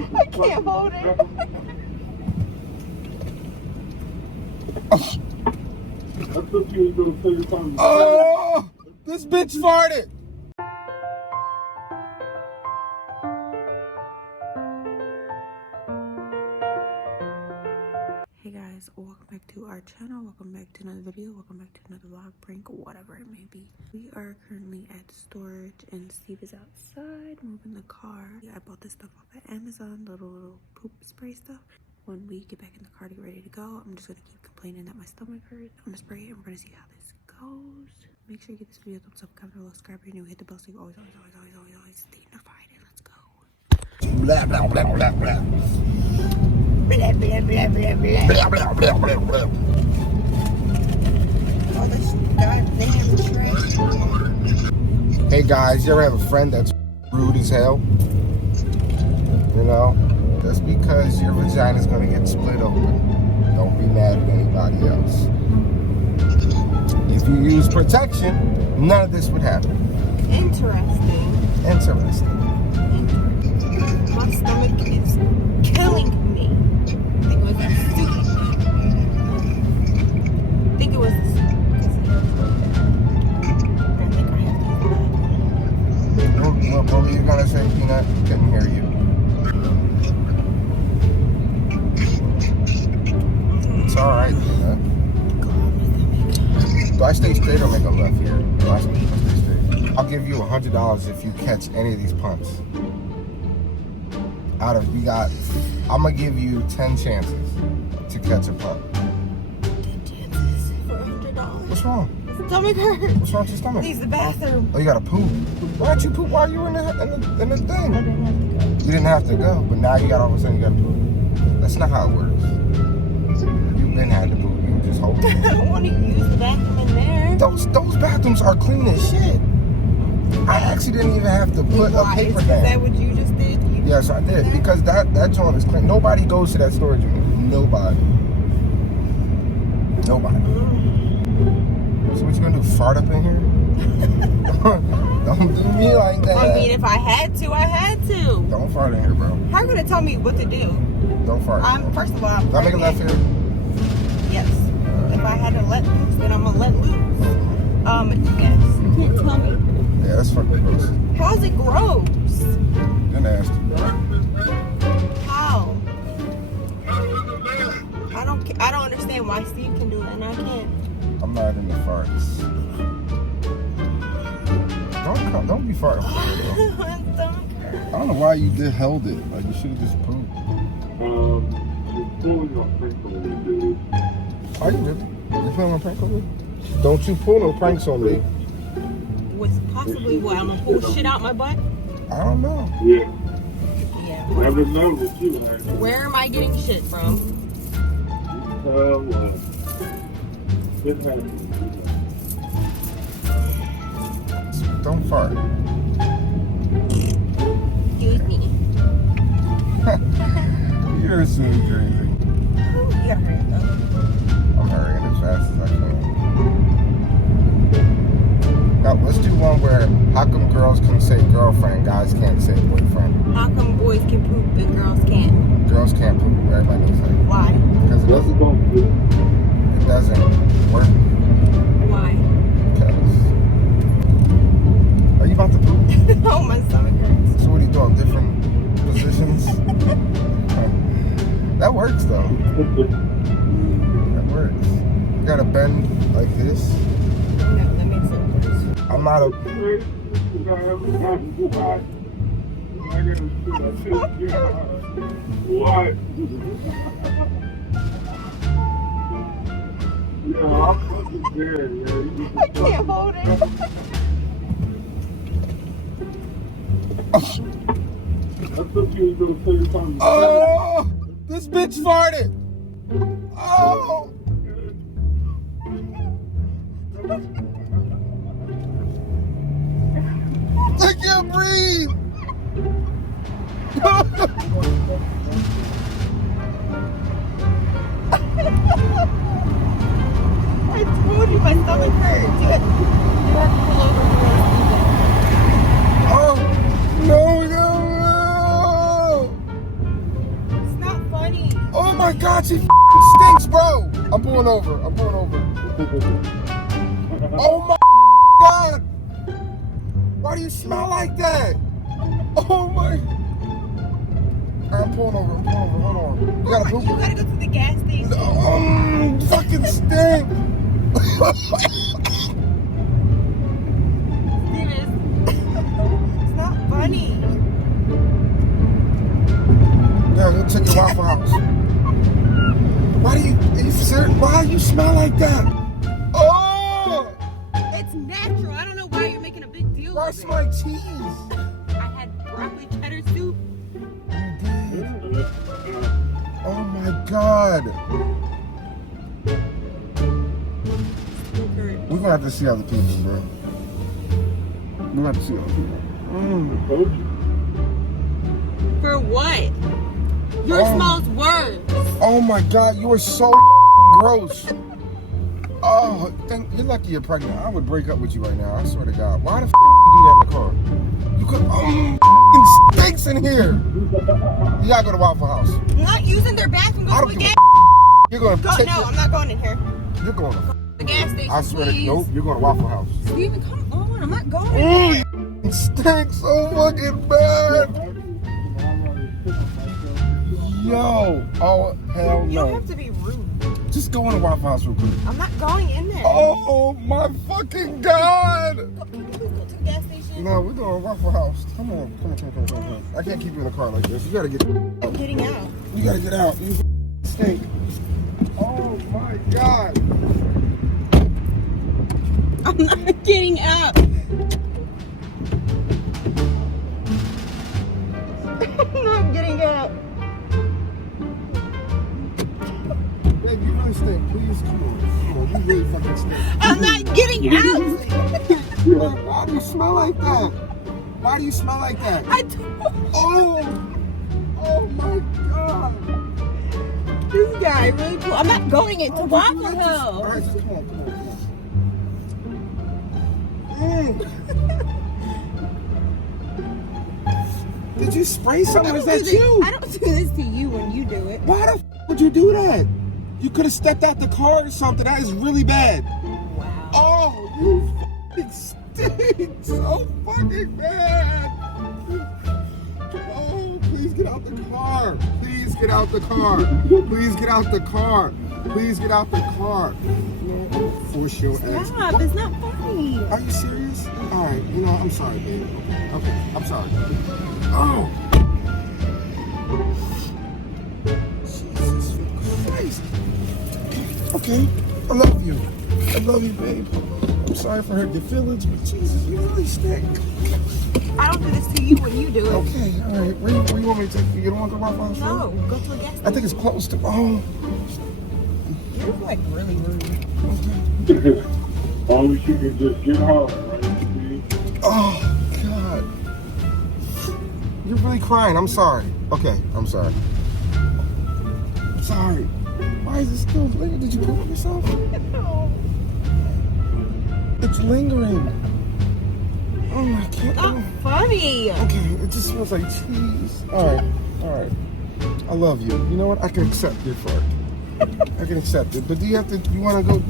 I can't hold it. Oh, this bitch farted. Hey guys, welcome back to our channel. Welcome back to another video. Welcome back to another vlog, prank, whatever it may be. We are currently at storage and Steve is outside moving the car. I bought this stuff off at Amazon, little poop spray stuff. When we get back in the car to get ready to go, I'm just gonna keep complaining that my stomach hurts. I'm gonna spray it and we're gonna see how this goes. Make sure you give this video a thumbs up, comment below, subscribe if you're new, hit the bell so you always stay notified, and let's go. Blah, blah, blah, blah, blah. Blah, blah, blah, blah, blah. Blah, blah, blah, blah, blah. All this goddamn trash. Hey guys, you ever have a friend that's rude as hell? You know? Just because your vagina's gonna get split open, don't be mad at anybody else. If you use protection, none of this would happen. Interesting. My stomach is killing me. I think it was that soup. I think it was the soup. I think I have to use that. What were you gonna say, Peanut? Couldn't hear you. It's alright, Peanut. Do I stay straight or make a left here? Do I stay straight? I'll give you $100 if you catch any of these punts. I'm gonna give you 10 chances to catch a punt. 10 chances for $100. What's wrong? My stomach hurts. What's wrong with your stomach? Needs the bathroom. Oh, you gotta poop. Why don't you poop while you were in the thing? I didn't have to go. You didn't have to go, but now all of a sudden you gotta poop. That's not how it works. You've been had to poop. You were just hoping. I don't want to use the bathroom in there. Those bathrooms are clean as shit. I actually didn't even have to put a paper down. Is that what you just did? Yes, I did, because that joint is clean. Nobody goes to that storage unit. Nobody. So what you gonna do? Fart up in here? Don't do me like that. I mean, if I had to, I had to. Don't fart in here, bro. How can it tell me what to do? Don't fart. First of all, I'm Can I make a left here? Yes. If I had to let loose, then I'm gonna let loose. Yes. You can't tell me. Yeah, that's fucking gross. How's it gross? You're nasty. How? I don't understand why Steve can do it and I can't. I'm not into farts. Don't be farting. I don't know why you held it. Like, you should have just pooped. You're pulling a prank on me, dude. Are you really? You pulling a prank on me? Don't you pull no pranks on me. With possibly what? I'm gonna pull shit out my butt? I don't know. Yeah. Yeah. Never know that you had. Where am I getting shit from? It happens. Don't fart. Excuse me. You're so crazy. Yeah, I'm hurrying as fast as I can. Now, let's do one where how come girls can say girlfriend, guys can't say boyfriend? how come boys can poop and girls can't? Girls can't poop. Everybody knows that. Why? Because it doesn't work. Why? Because. Are you about to poop? Oh, my stomach hurts. So what are you doing? Different positions? That works though. That works. You gotta bend like this. No, that makes it worse. I'm not a. What? Yeah, I'm fucking scared, man. I can't hold it. I thought you were gonna say something. Oh, this bitch farted. Oh. I can't breathe. I told you my stomach hurts. You have to pull over for us. Oh, no. my God, she stinks, bro. I'm pulling over. I'm pulling over. Oh my God. Why do you smell like that? Oh my. I'm pulling over. I'm pulling over. Hold on. You gotta poop. You gotta go to the gas station. Fucking stink. It's not funny. Yeah, go check your Waffle House. Why do you serious? Why do you smell like that? Oh! It's natural. I don't know why you're making a big deal of That's it. my cheese. I had broccoli cheddar soup. Oh my God. We're gonna have to see other people, bro. We're gonna have to see other people. For what? Your smells worse. Oh my God, you are so gross. Oh, you're lucky you're pregnant. I would break up with you right now. I swear to God. Why the you do that in the car? You could. It stinks in here. You gotta go to Waffle House. I'm not using their bathroom. Go to a gas. You're gonna No, take I'm not going in here. You're going to The gas station. I swear please. to nope. You're going to Waffle House. Steven, come on. I'm not going in there. It stinks so fucking bad. Yo, oh hell You don't no. have to be rude. Just go in the Waffle House real quick. I'm not going in there. Oh my fucking God. Can you please go to the gas station? No, we're going to Waffle House. Come on. I can't keep you in the car like this. You gotta get I'm getting out. You gotta get out. You stink. Oh my God. I'm not getting out. I'm not getting out. Babe, you really stink. Please, come on. You really fucking stink. I'm not getting out. Why do you smell like that? Why do you smell like that? I told Oh my God. this guy really cool. I'm not going into Waffle All House. right, just come on. Did you spray something? Is that you? I don't do this to you when you do it. Why the would you do that? You could have stepped out the car or something. That is really bad. Wow. Oh, you fucking stink so fucking bad. Oh, please get out the car. Please get out the car. Please get out the car. Please get out the car. No, force your ass. Stop. It's not funny. Are you serious? All right. You know, I'm sorry, babe. Okay. I'm sorry. Oh. Jesus Christ. Okay. I love you. I love you, babe. I'm sorry for hurting your feelings, but Jesus, you really stink. I don't do this to you when you do it. Okay, all right. Where you want me to take you? You don't want to go Waffle House? No, go to a gas station. I think it's close to. Oh. You're like really rude. Only she can just get home, right? Oh, God. You're really crying. I'm sorry. Okay, I'm sorry. I'm sorry. Why is it still lingering? Did you poop on yourself? No. It's lingering. Oh, I can't. Not funny. Okay, it just smells like cheese. All right. I love you. You know what? I can accept your fart. I can accept it. But do you have to? You want to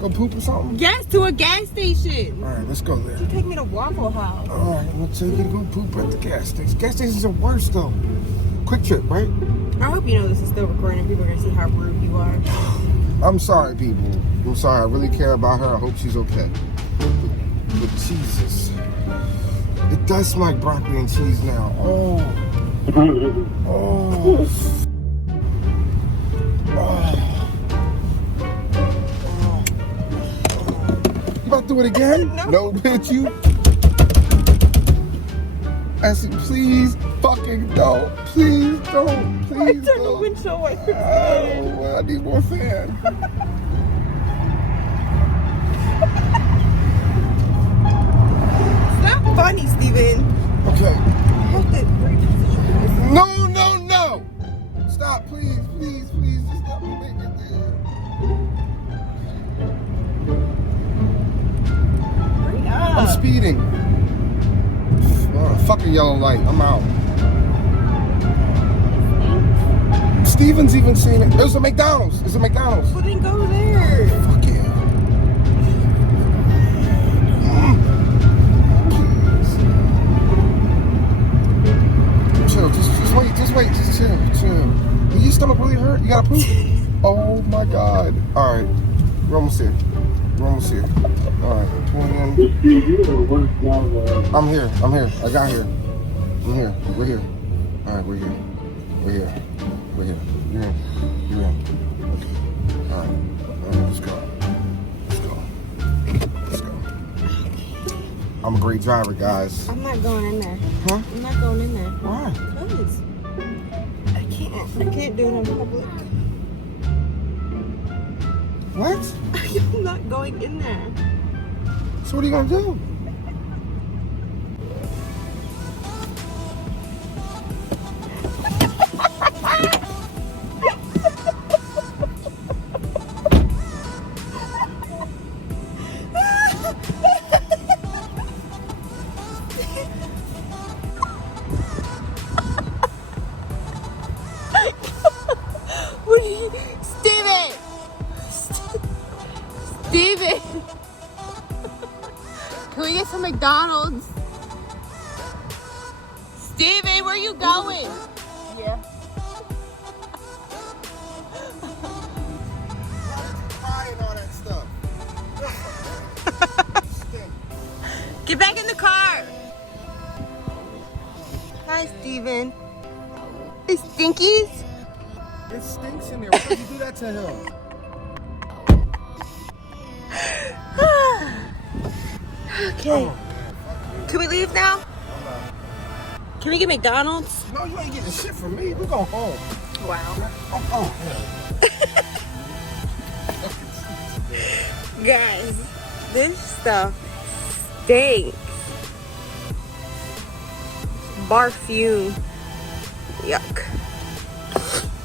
go poop or something? Yes, to a gas station. All right, let's go there. You take me to Waffle House. All right, we'll take you to go poop at the gas station. Gas stations are worse though. Quick Trip, right? I hope you know this is still recording and people are gonna see how rude you are. I'm sorry, people. I'm sorry. I really care about her. I hope she's okay. But Jesus, it does smell like broccoli and cheese now. Oh. You about to do it again? No, bitch, you. I said, please fucking don't. Please don't. Please I turned the don't. windshield wipers on. Oh, I need more fan. It's not funny, Steven. Okay. I have to reposition No. Stop, please. Just let me make it there. Hurry up. I'm speeding. Fucking yellow light. I'm out. Steven's even seen it. There's a McDonald's. There's a McDonald's. Well, then go there. Fuck yeah. Chill. Just wait. Just chill. Did your stomach really hurt? You gotta poop? Oh my God. All right. We're almost here. All right. Pulling in. I'm here. I got here. I'm here. We're here. All right. We're here. You're in. All right. Let's go. I'm a great driver, guys. I'm not going in there. Huh? I'm not going in there. Why? Because I can't do it in public. What? I'm not going in there. So what are you gonna do? Steven! Can we get some McDonald's? Steven, where you going? Yeah. Crying all that stuff. Get back in the car! Hi, Steven. Hey, Stinkies? It stinks in there. Why did you do that to him? Okay. Can we leave now? Can we get McDonald's? No, you ain't getting shit from me. We're going home. Wow. Oh, Guys, this stuff stinks. Barfume. Yuck.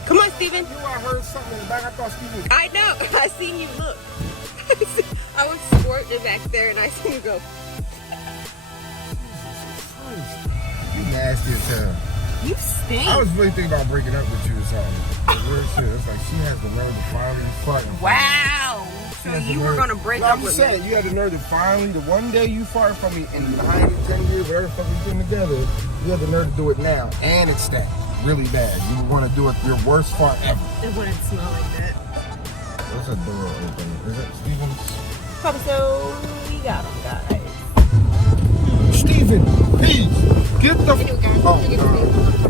Come on, Steven. I heard something in the back. I thought Steven was... I know. I seen you look. I was squirting back there and I seen you go. You nasty as hell. You stink. I was really thinking about breaking up with you or something. Like, weird shit. It's like she has the nerve to finally fart. Wow. So you were going to break up I'm with just saying, you had the nerve to finally, the one day you fart from me in 9 to 10 years, whatever the fuck we've been together, you have the nerve to do it now. And it's that. Really bad. You want to do it your worst fart ever. It wouldn't smell like that. What's a door open? Is it Steven's? Probably so we got them, guys. Steven, please, get the... Anyway, guys, Oh, we're gonna no. get